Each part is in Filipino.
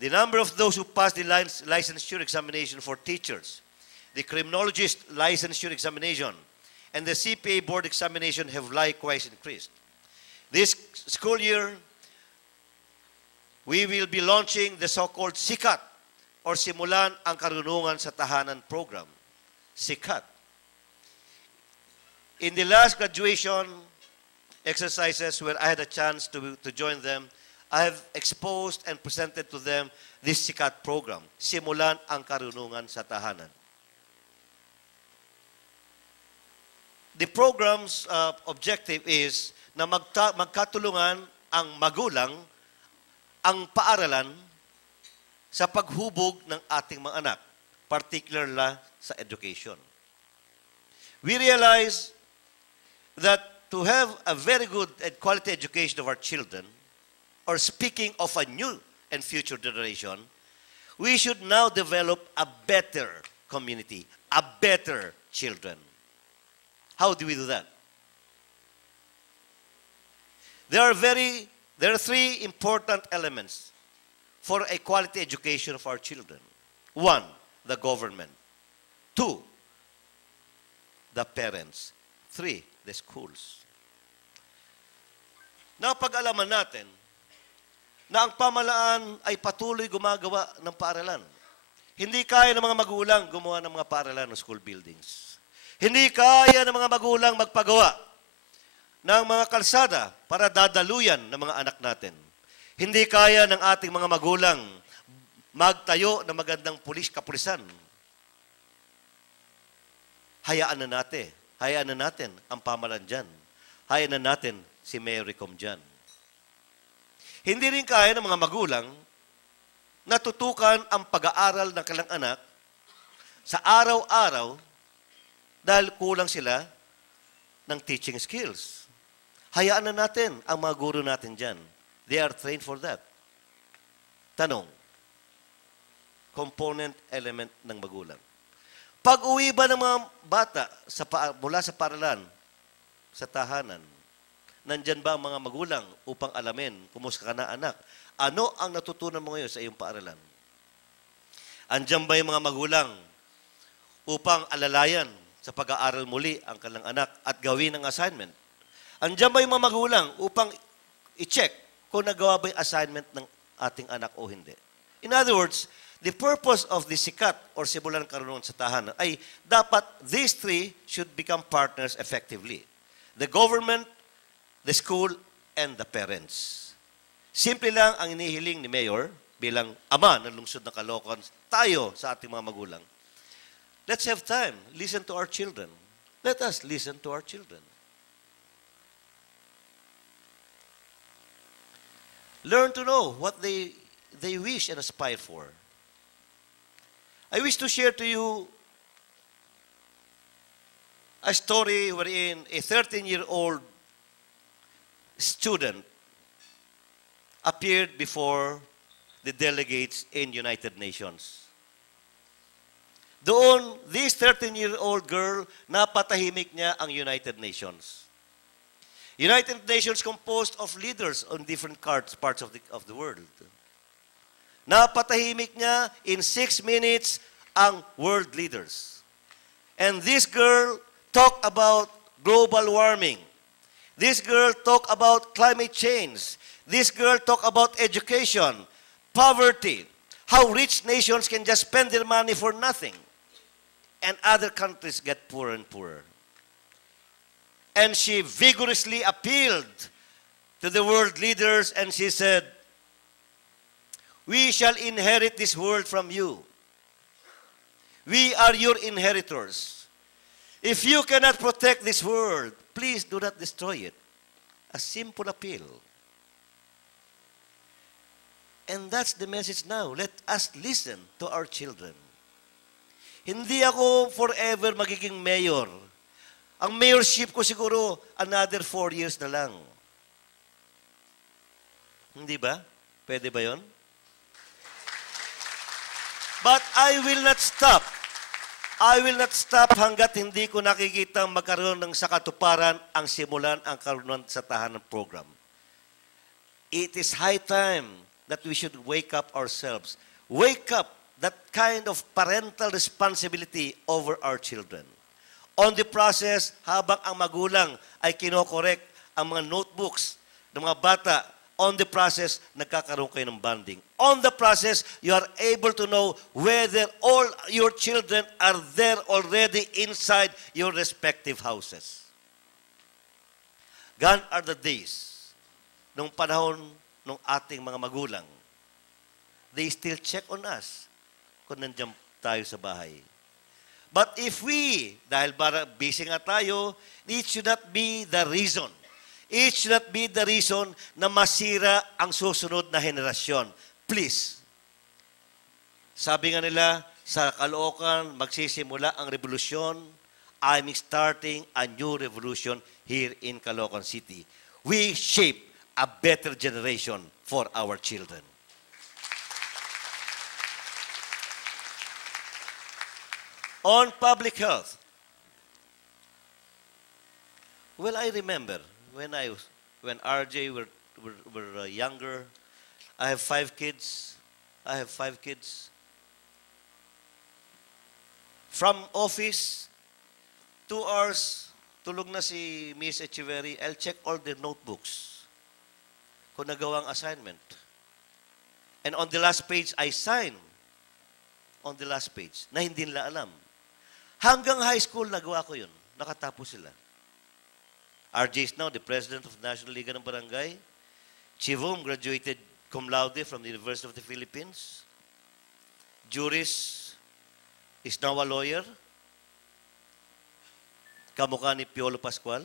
The number of those who pass the licensure examination for teachers, the criminologist licensure examination, and the CPA board examination have likewise increased. This school year, we will be launching the so-called SiCat, or Simulan ang Karunungan sa Tahanan program. SiCat. In the last graduation exercises where I had a chance to join them, I have exposed and presented to them this SiCat program, Simulan ang Karunungan sa Tahanan. The program's objective is na magkatulungan ang magulang, ang paaralan, sa paghubog ng ating mga anak, particularly sa education. We realize that to have a very good and quality education of our children, or speaking of a new and future generation, we should now develop a better community, a better children. How do we do that? There are three important elements for a quality education of our children. One, the government. Two, the parents. Three, the schools. Napag-alaman natin na ang pamahalaan ay patuloy gumagawa ng paaralan. Hindi kaya ng mga magulang gumawa ng mga paaralan o school buildings. Hindi kaya ng mga magulang magpagawa ng mga kalsada para dadaluyan ng mga anak natin. Hindi kaya ng ating mga magulang magtayo ng magandang kapulisan. Hayaan na natin ang pamahalaan dyan. Hayaan na natin si Mayor Recom dyan. Hindi rin kaya ng mga magulang na tutukan ang pag-aaral ng kanilang anak sa araw-araw dahil kulang sila ng teaching skills. Hayaan na natin ang mga guro natin dyan. They are trained for that. Tanong, component element ng magulang. Pag-uwi ba ng mga bata mula sa paaralan, sa tahanan, nandyan ba ang mga magulang upang alamin, kumusta ka na anak? Ano ang natutunan mo ngayon sa iyong paaralan? Andyan ba yung mga magulang upang alalayan sa pag-aaral muli ang kanilang anak at gawin ang assignment? Andyan ba yung mga magulang upang i-check kung nagawa ba yung assignment ng ating anak o hindi? In other words, the purpose of the SiCat or Simulan ng Karunungan sa Tahanan ay dapat these three should become partners effectively. The government, the school, and the parents. Simple lang ang inihiling ni Mayor bilang ama ng lungsod ng Caloocan, tayo sa ating mga magulang. Let's have time. Listen to our children. Let us listen to our children. Learn to know what they wish and aspire for. I wish to share to you a story wherein a 13-year-old student appeared before the delegates in United Nations. Doon, this 13-year-old girl, napatahimik niya ang United Nations. United Nations composed of leaders on different parts of the world. Napatahimik niya in 6 minutes ang world leaders. And this girl talked about global warming. This girl talked about climate change. This girl talked about education, poverty, how rich nations can just spend their money for nothing. And other countries get poorer and poorer. And she vigorously appealed to the world leaders and she said, "We shall inherit this world from you. We are your inheritors. If you cannot protect this world, please do not destroy it." A simple appeal. And that's the message now. Let us listen to our children. Hindi ako forever magiging mayor. Ang mayorship ko siguro another 4 years na lang. Hindi ba? Pwede ba yon? But I will not stop. I will not stop hanggat hindi ko nakikita magkaroon ng sakatuparan ang Simulan ang Karunungan sa Tahanan program. It is high time that we should wake up ourselves. Wake up that kind of parental responsibility over our children. On the process, habang ang magulang ay kinokorek ang mga notebooks ng mga bata, on the process, nagkakaroon kayo ng bonding. On the process, you are able to know whether all your children are there already inside your respective houses. Gone are the days nung panahon ng ating mga magulang. They still check on us kung nandiyan tayo sa bahay. But if we, dahil busy nga tayo, it should not be the reason. It should not be the reason na masira ang susunod na henerasyon. Please. Sabi nga nila, sa Caloocan, magsisimula ang revolusyon. I'm starting a new revolution here in Caloocan City. We shape a better generation for our children. On public health, well, I remember when RJ were younger, I have 5 kids. From office, 2 hours, tulog na si Miss Echiverri, I'll check all the notebooks kung nagawang assignment. And on the last page, I sign on the last page na hindi nila alam. Hanggang high school, nagawa ko yun. Nakatapos sila. RJ is now the president of the National Liga ng Barangay. Chivum graduated cum laude from the University of the Philippines. Juris is now a lawyer. Kamukha ni Piolo Pascual.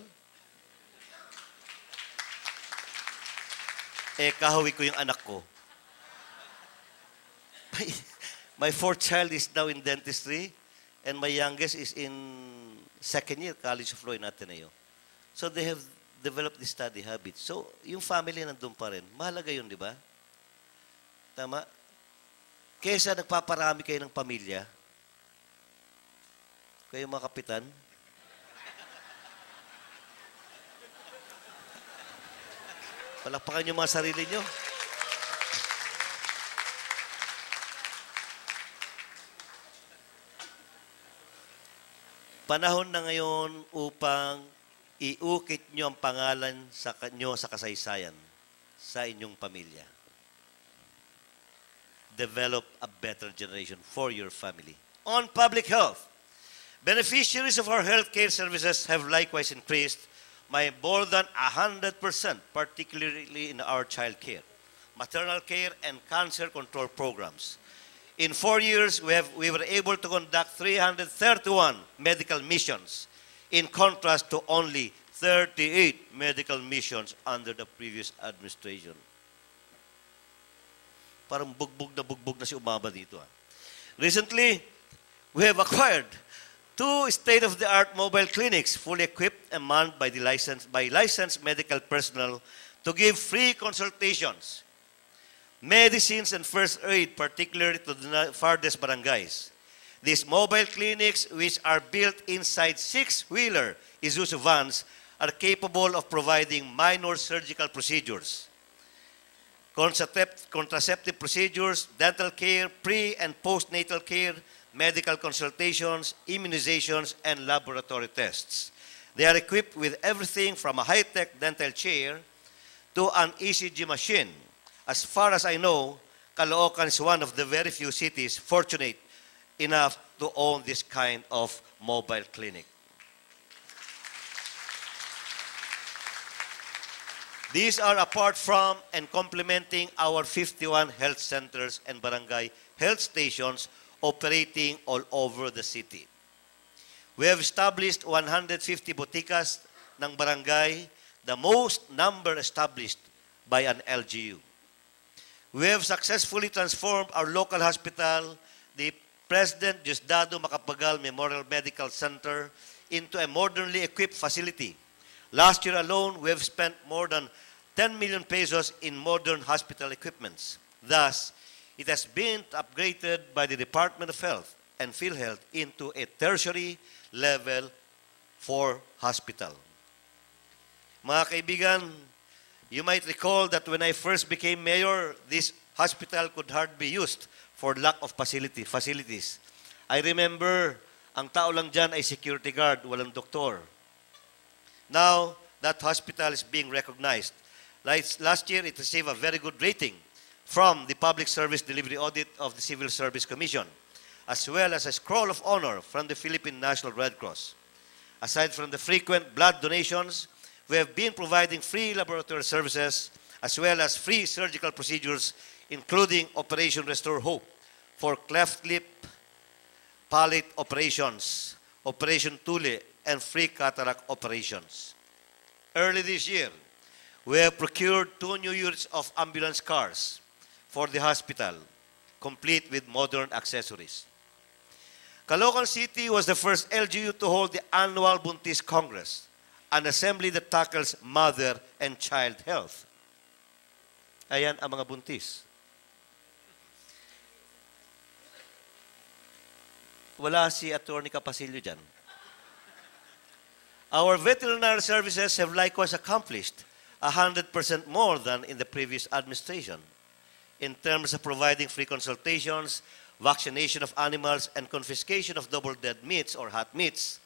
Kahawi ko yung anak ko. My 4th child is now in dentistry, and my youngest is in 2nd year, College of Law in Ateneo. So they have developed the study habits. So yung family nandun pa rin. Mahalaga yun, di ba? Tama? Kesa nagpaparami kayo ng pamilya, kayo mga kapitan, palakpakan nyo mga sarili nyo. Panahon na ngayon upang iukit nyo ang pangalan sa kasaysayan sa inyong pamilya. Develop a better generation for your family. On public health, beneficiaries of our healthcare services have likewise increased by more than 100%, particularly in our child care, maternal care, and cancer control programs. In 4 years, we were able to conduct 331 medical missions, in contrast to only 38 medical missions under the previous administration. Parang bugbog na si Umaba dito. Recently, we have acquired 2 state-of-the-art mobile clinics fully equipped and manned by licensed medical personnel to give free consultations, medicines, and first aid, particularly to the farthest barangays. These mobile clinics, which are built inside 6-wheeler Isuzu vans, are capable of providing minor surgical procedures, contraceptive procedures, dental care, pre- and postnatal care, medical consultations, immunizations, and laboratory tests. They are equipped with everything from a high-tech dental chair to an ECG machine. As far as I know, Caloocan is one of the very few cities fortunate enough to own this kind of mobile clinic. These are apart from and complementing our 51 health centers and barangay health stations operating all over the city. We have established 150 boticas ng barangay, the most number established by an LGU. We have successfully transformed our local hospital, the President Diosdado Macapagal Memorial Medical Center, into a modernly equipped facility. Last year alone, we have spent more than 10 million pesos in modern hospital equipments. Thus, it has been upgraded by the Department of Health and PhilHealth into a tertiary level for hospital. Mga kaibigan, you might recall that when I first became mayor, this hospital could hardly be used for lack of facilities. I remember, ang tao lang dyan ay security guard, walang doktor. Now, that hospital is being recognized. Last year, it received a very good rating from the Public Service Delivery Audit of the Civil Service Commission, as well as a scroll of honor from the Philippine National Red Cross. Aside from the frequent blood donations, we have been providing free laboratory services as well as free surgical procedures, including Operation Restore Hope for cleft lip, palate operations, Operation Tule, and free cataract operations. Early this year, we have procured 2 new units of ambulance cars for the hospital, complete with modern accessories. Caloocan City was the first LGU to hold the annual Buntis Congress, an assembly that tackles mother and child health. Ayan ang mga buntis. Wala si Atty. Capasilio dyan. Our veterinary services have likewise accomplished 100% more than in the previous administration in terms of providing free consultations, vaccination of animals, and confiscation of double-dead meats or hot meats.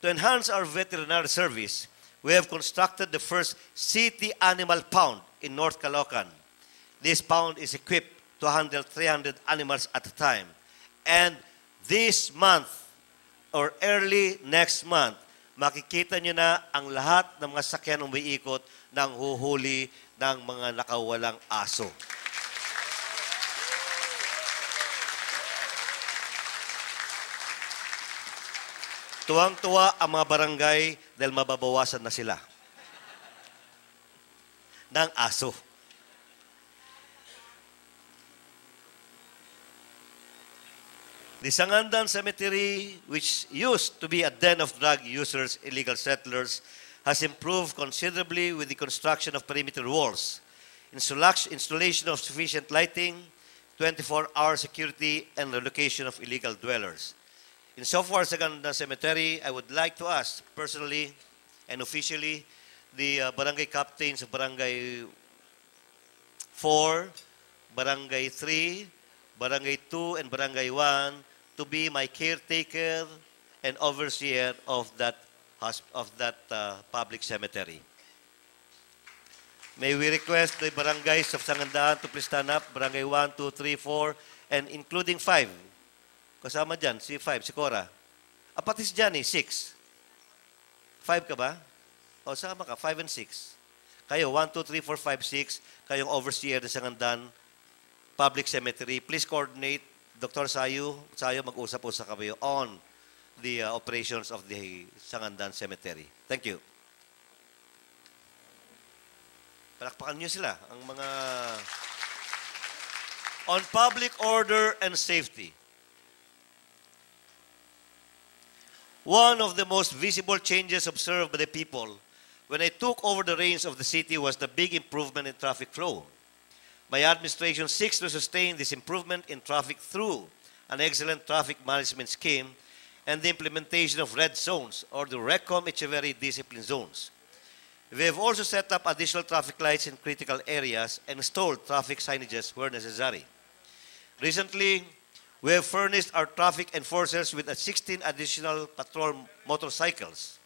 To enhance our veterinary service, we have constructed the first city animal pound in North Caloocan. This pound is equipped to handle 300 animals at a time. And this month, or early next month, makikita nyo na ang lahat ng mga sakyan umiikot ng huhuli ng mga nakawalang aso. Tuwang-tuwa ang mga barangay dahil mababawasan na sila ng aso. The Sangandan Cemetery, which used to be a den of drug users, illegal settlers, has improved considerably with the construction of perimeter walls, installation of sufficient lighting, 24-hour security, and relocation of illegal dwellers. Insofar as Sangandan Cemetery, I would like to ask personally and officially the barangay captains of Barangay 4, Barangay 3, Barangay 2, and Barangay 1 to be my caretaker and overseer of that public cemetery. May we request the barangays of Sangandan to please stand up, Barangay 1, 2, 3, 4, and including 5. Kasama dyan, si 5, si Cora. Pati si Johnny, 6. 5 ka ba? O, sama ka, 5 and 6. Kayo, 1, 2, 3, 4, 5, 6. Kayong overseer ng Sangandan Public Cemetery. Please coordinate. Dr. Sayo, mag-usap-usap kayo on the operations of the Sangandan Cemetery. Thank you. Palakpakan niyo sila, ang mga... On public order and safety. One of the most visible changes observed by the people when I took over the reins of the city was the big improvement in traffic flow. My administration seeks to sustain this improvement in traffic through an excellent traffic management scheme and the implementation of red zones or the Recom Echiverri discipline zones. We have also set up additional traffic lights in critical areas and installed traffic signages where necessary. Recently, we have furnished our traffic enforcers with 16 additional patrol motorcycles.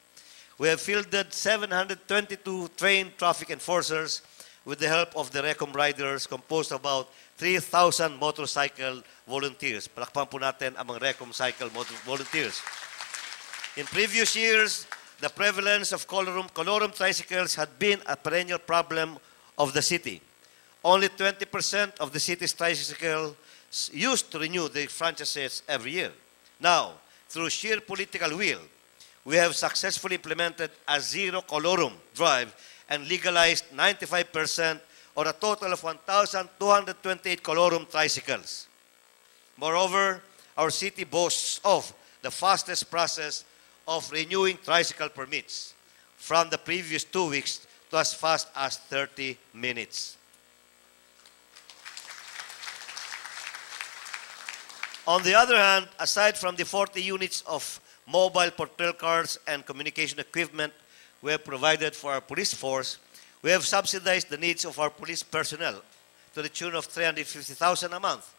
We have fielded 722 trained traffic enforcers with the help of the Recom riders composed of about 3,000 motorcycle volunteers. Palakpan po natin ang mga Recom cycle volunteers. In previous years, the prevalence of colorum tricycles had been a perennial problem of the city. Only 20% of the city's tricycles used to renew their franchises every year. Now, through sheer political will, we have successfully implemented a zero colorum drive and legalized 95% or a total of 1,228 colorum tricycles. Moreover, our city boasts of the fastest process of renewing tricycle permits from the previous 2 weeks to as fast as 30 minutes. On the other hand, aside from the 40 units of mobile patrol cars and communication equipment we have provided for our police force, we have subsidized the needs of our police personnel to the tune of 350,000 a month.